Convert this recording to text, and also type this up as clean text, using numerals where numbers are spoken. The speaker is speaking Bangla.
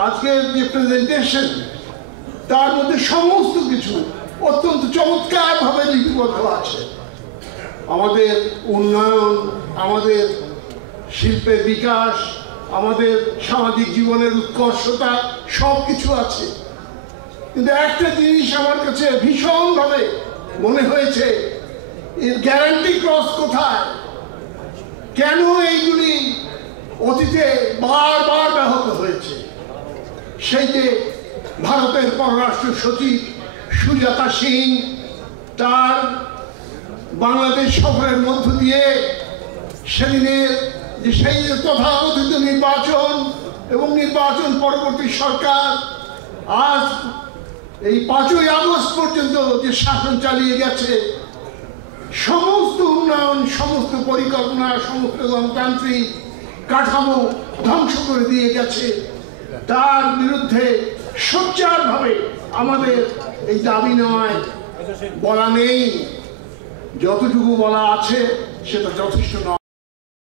আজকের যে প্রেজেন্টেশন তার মধ্যে সমস্ত কিছু অত্যন্ত চমৎকারভাবে লিপিবদ্ধ আছে। আমাদের উন্নয়ন, আমাদের শিল্পের বিকাশ, আমাদের সামাজিক জীবনের উৎকর্ষতা সব কিছু আছে। কিন্তু একটা জিনিস আমার কাছে ভীষণভাবে মনে হয়েছে, এর গ্যারান্টি ক্লজ কোথায়? কেন এইগুলি অতীতে বারবার ব্যাহত হয়েছে? সেই যে ভারতের পররাষ্ট্র সচিব সুজাতা সিং তার বাংলাদেশ সফরের মধ্য দিয়ে সেদিনের যে সেই তথাকথিত নির্বাচন এবং নির্বাচন পরবর্তী সরকার আজ এই 5ই আগস্ট পর্যন্ত যে শাসন চালিয়ে গেছে, সমস্ত উন্নয়ন, সমস্ত পরিকল্পনা, সমস্ত গণতান্ত্রিক কাঠামো ধ্বংস করে দিয়ে গেছে, তার বিরুদ্ধে সোচ্চারভাবে আমাদের এই দাবি নয় বলা নেই, যতটুকু বলা আছে সেটা যথেষ্ট নয়।